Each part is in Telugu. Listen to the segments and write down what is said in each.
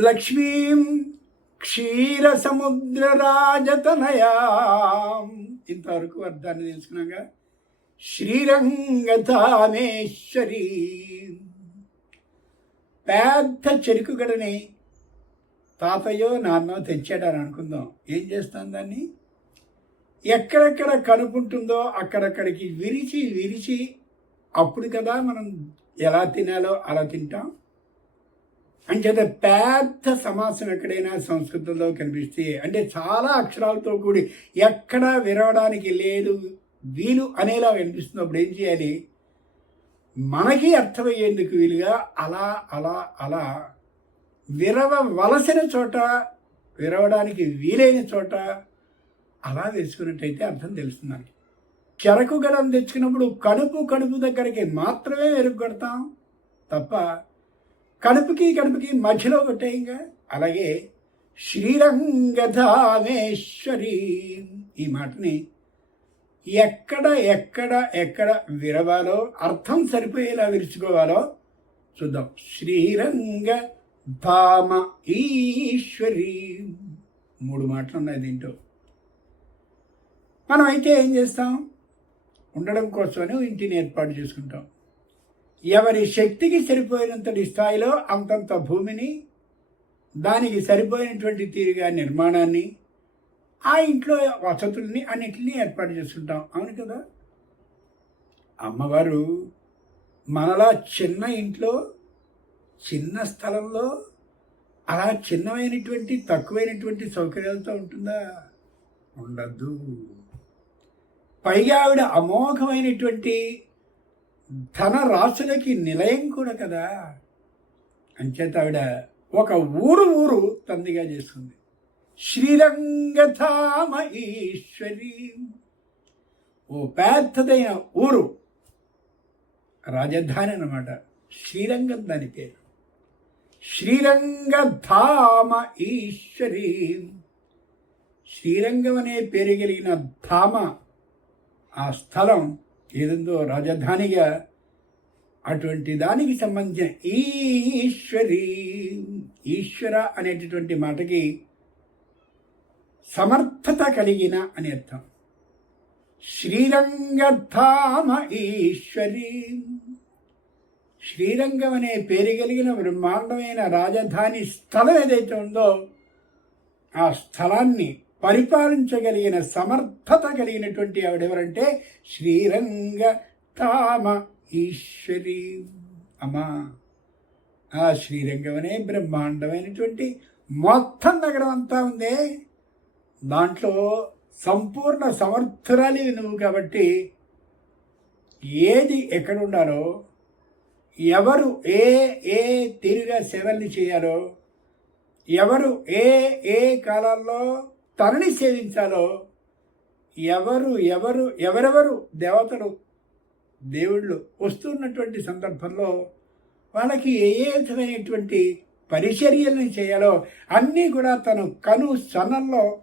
లక్ష్మీం క్షీరసముద్రరాజతనయా. ఇంతవరకు అర్థాన్ని తెలుసుకున్నాగా శ్రీరంగతామేశ్వరి పెద్ద చెరుకు గడని తాతయ్యో నాన్నో తెచ్చాడని అనుకుందాం. ఏం చేస్తాం దాన్ని? ఎక్కడెక్కడ కనుక్కుంటుందో అక్కడక్కడికి విరిచి విరిచి అప్పుడు కదా మనం ఎలా తినాలో అలా తింటాం. అంచేత పెద్ద సమాసం ఎక్కడైనా సంస్కృతంలో కనిపిస్తే అంటే చాలా అక్షరాలతో కూడి ఎక్కడా విరవడానికి లేదు వీలు అనేలా వినిపిస్తుంది అప్పుడు ఏం చేయాలి? మనకి అర్థమయ్యేందుకు వీలుగా అలా అలా అలా విరవలసిన చోట విరవడానికి వీలైన చోట అలా వేసుకున్నట్టయితే అర్థం తెలుస్తుంది చెరకు గడం తెచ్చుకున్నప్పుడు కడుపు కడుపు దగ్గరికి మాత్రమే వెరుగొడతాం తప్ప కడుపుకి కడుపుకి మధ్యలో కొట్టేయంగా. అలాగే శ్రీరంగధామేశ్వరి ఈ మాటని ఎక్కడ ఎక్కడ ఎక్కడ విరవాలో అర్థం సరిపోయేలా విరుచుకోవాలో చూద్దాం. శ్రీరంగ ధామ ఈశ్వరి. మూడు మాటలు ఉన్నాయి దీంట్లో. మనం అయితే ఏం చేస్తాం? ఉండడం కోసమని ఇంటిని ఏర్పాటు చేసుకుంటాం. ఎవరి శక్తికి సరిపోయినంతటి స్థాయిలో అంతంత భూమిని దానికి సరిపోయినటువంటి తీరుగా నిర్మాణాన్ని ఆ ఇంట్లో వసతుల్ని అన్నిటినీ ఏర్పాటు చేసుకుంటాం అవును కదా? అమ్మవారు మనలా చిన్న ఇంట్లో చిన్న స్థలంలో అలా చిన్నమైనటువంటి తక్కువైనటువంటి సౌకర్యాలతో ఉంటుందా? ఉండద్దు పైగా ఆవిడ అమోఘమైనటువంటి ధన రాశులకి నిలయం కూడా కదా. అంచేత ఆవిడ ఒక ఊరు ఊరు తందిగా చేసుకుంది శ్రీరంగధామ ఈశ్వరి ఓ పెద్దదైన ఊరు. రాజధాని అన్నమాట. శ్రీరంగం దాని పేరు. శ్రీరంగధామ ఈశ్వరి శ్రీరంగం అనే పేరు కలిగిన ధామ ఆ స్థలం ఏదందో రాజధానిగా అటువంటి దానికి సంబంధించిన ఈశ్వరి ఈశ్వర అనేటటువంటి మాటకి సమర్థత కలిగిన అని అర్థం. శ్రీరంగధామ ఈశ్వరి. శ్రీరంగం అనే పేరు కలిగిన బ్రహ్మాండమైన రాజధాని స్థలం ఏదైతే ఉందో ఆ స్థలాన్ని పరిపాలించగలిగిన సమర్థత కలిగినటువంటి ఆవిడెవరంటే శ్రీరంగ తామ ఈశ్వరి అమ్మా. ఆ శ్రీరంగం అనే బ్రహ్మాండమైనటువంటి మొత్తం నగరం అంతా ఉందే. దాంట్లో సంపూర్ణ సమర్థురాలి నువ్వు కాబట్టి ఏది ఎక్కడ ఉండాలో ఎవరు ఏ ఏ తీరుగా సేవల్ని చేయాలో ఎవరు ఏ ఏ కాలాల్లో తనని సేవించాలో ఎవరు ఎవరు ఎవరెవరు దేవతలు దేవుళ్ళు వస్తున్నటువంటి సందర్భంలో వాళ్ళకి ఏ ఏ విధమైనటువంటి పరిచర్యల్ని చేయాలో అన్నీ కూడా తను కను సనంలో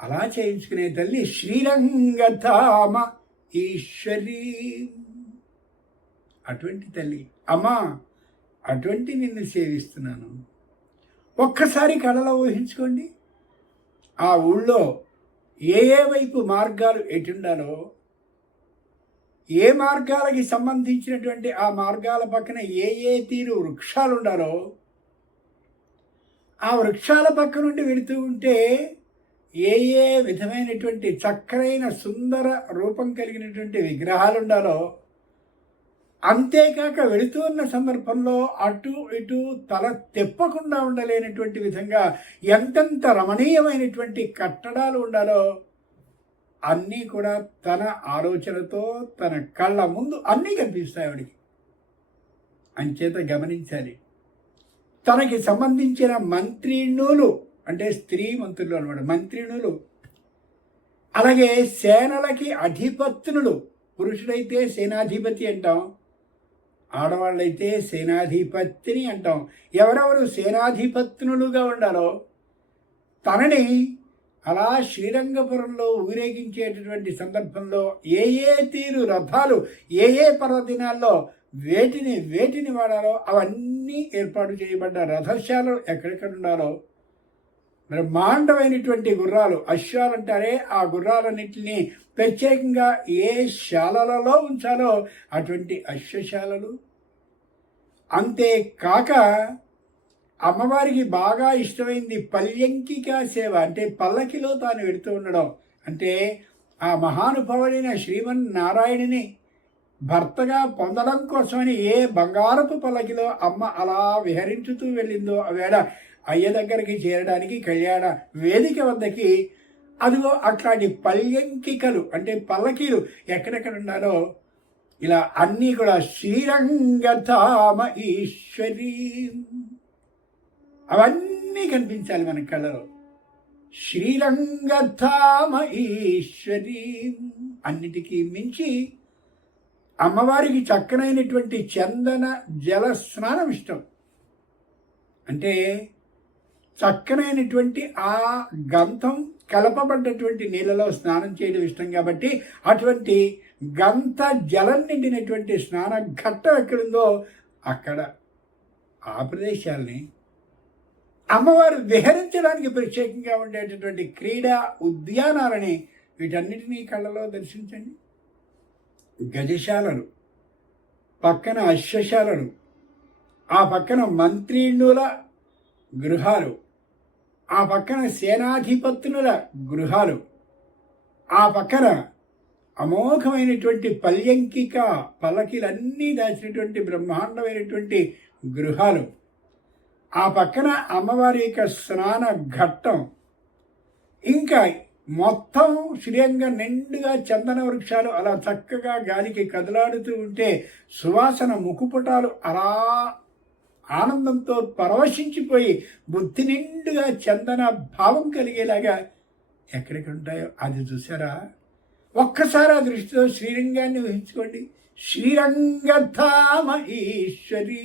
అలా చేయించుకునే తల్లి శ్రీరంగధామ ఈశ్వరీ. అటువంటి తల్లి అమ్మా అటువంటి నిన్ను సేవిస్తున్నాను. ఒక్కసారి కళలో ఊహించుకోండి. ఆ ఊళ్ళో ఏ ఏ వైపు మార్గాలు ఎటుండాలో ఏ మార్గాలకి సంబంధించినటువంటి ఆ మార్గాల పక్కన ఏ ఏ తీరు వృక్షాలు ఉండాలో ఆ వృక్షాల పక్క నుండి వెళుతూ ఉంటే ఏ ఏ విధమైనటువంటి చక్కనైన సుందర రూపం కలిగినటువంటి విగ్రహాలు ఉండాలో అంతేకాక వెళుతూ ఉన్న సందర్భంలో అటు ఇటు తల తెప్పకుండా ఉండలేనటువంటి విధంగా ఎంతెంత రమణీయమైనటువంటి కట్టడాలు ఉండాలో అన్నీ కూడా తన ఆలోచనతో తన కళ్ళ ముందు అన్నీ కనిపిస్తాయి ఆవిడికి. అంచేత గమనించాలి. తనకి సంబంధించిన మంత్రిణులు అంటే స్త్రీ మంత్రులు అనమాట మంత్రిణులు. అలాగే సేనలకి అధిపత్నులు పురుషుడైతే సేనాధిపతి అంటాం. ఆడవాళ్ళైతే సేనాధిపతిని అంటాం. ఎవరెవరు సేనాధిపత్నులుగా ఉండాలో తనని అలా శ్రీరంగపురంలో ఊరేగించేటటువంటి సందర్భంలో ఏ ఏ తీరు రథాలు ఏ ఏ పర్వదినాల్లో వేటిని వేటిని వాడాలో అవన్నీ ఏర్పాటు చేయబడ్డ రథశాలలు ఎక్కడెక్కడ ఉండాలో బ్రహ్మాండమైనటువంటి గుర్రాలు అశ్వాలు అంటారే ఆ గుర్రాలన్నింటినీ ప్రత్యేకంగా ఏ శాలలలో ఉంచాలో అటువంటి అశ్వశాలలు? అంతేకాక అమ్మవారికి బాగా ఇష్టమైంది పల్యంకికా సేవ అంటే పల్లకిలో తాను వెడుతూ ఉండడం. అంటే ఆ మహానుభావుడైన శ్రీమన్నారాయణుని భర్తగా పొందడం కోసమని ఏ బంగారపు పల్లకిలో అమ్మ అలా విహరించుతూ వెళ్ళిందో ఆవేళ అయ్య దగ్గరికి చేరడానికి కళ్యాణ వేదిక వద్దకి అదిగో అట్లాంటి పల్యంకికలు అంటే పల్లకీలు ఎక్కడెక్కడ ఉండాలో ఇలా అన్నీ కూడా శ్రీరంగధామ ఈశ్వరీ. అవన్నీ కనిపించాలి మన కళ్ళలో శ్రీరంగధామ ఈశ్వరీ. అన్నిటికీ మించి అమ్మవారికి చక్కనైనటువంటి చందన జల స్నానం ఇష్టం అంటే చక్కనైనటువంటి ఆ గంధం కలపబడ్డటువంటి నీళ్ళలో స్నానం చేయడం ఇష్టం కాబట్టి అటువంటి గంత జలం నిండినటువంటి స్నాన ఘట్టం ఎక్కడుందో అక్కడ ఆ ప్రదేశాల్ని అమ్మవారు విహరించడానికి ప్రత్యేకంగా ఉండేటటువంటి క్రీడా ఉద్యానాలని వీటన్నిటినీ కళ్ళలో దర్శించండి. గజశాలలు పక్కన అశ్వశాలలు ఆ పక్కన మంత్రిణుల గృహాలు ఆ పక్కన సేనాధిపత్రుల గృహాలు ఆ పక్కన అమోఘమైనటువంటి పల్యంకిక పలకిలన్నీ దాచినటువంటి బ్రహ్మాండమైనటువంటి గృహాలు. ఆ పక్కన అమ్మవారి యొక్క స్నాన ఘట్టం. ఇంకా మొత్తం శ్రీయంగా నిండుగా చందన వృక్షాలు అలా చక్కగా గాలికి కదలాడుతూ ఉంటే సువాసన ముకుపుటాలు అలా ఆనందంతో పరవశించిపోయి బుద్ధి నిండుగా చందన భావం కలిగేలాగా ఎక్కడికి ఉంటాయో అది చూసారా ఒక్కసారి ఆ దృష్టితో శ్రీరంగాన్ని ఊహించుకోండి. శ్రీరంగధామ ఈశ్వరి.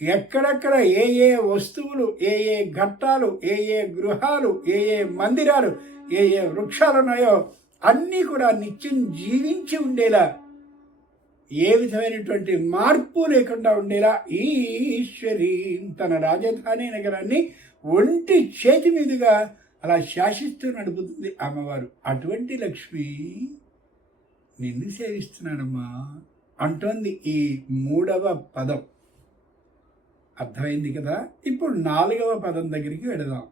ఎక్కడెక్కడ ఏ ఏ వస్తువులు ఏ ఏ ఘట్టాలు ఏ ఏ గృహాలు ఏ ఏ మందిరాలు ఏ ఏ వృక్షాలు ఉన్నాయో అన్నీ కూడా నిత్యం జీవించి ఉండేలా ఏ విధమైనటువంటి మార్పు లేకుండా ఉండేలా ఈశ్వరి తన రాజధాని నగరాన్ని ఒంటి చేతి మీదుగా అలా శాసిస్తూ నడుపుతుంది అమ్మవారు. అటువంటి లక్ష్మి నిన్ను సేవిస్తున్నాడమ్మా అంటోంది ఈ మూడవ పదం. అర్థమైంది కదా? ఇప్పుడు నాలుగవ పదం దగ్గరికి వెళదాం.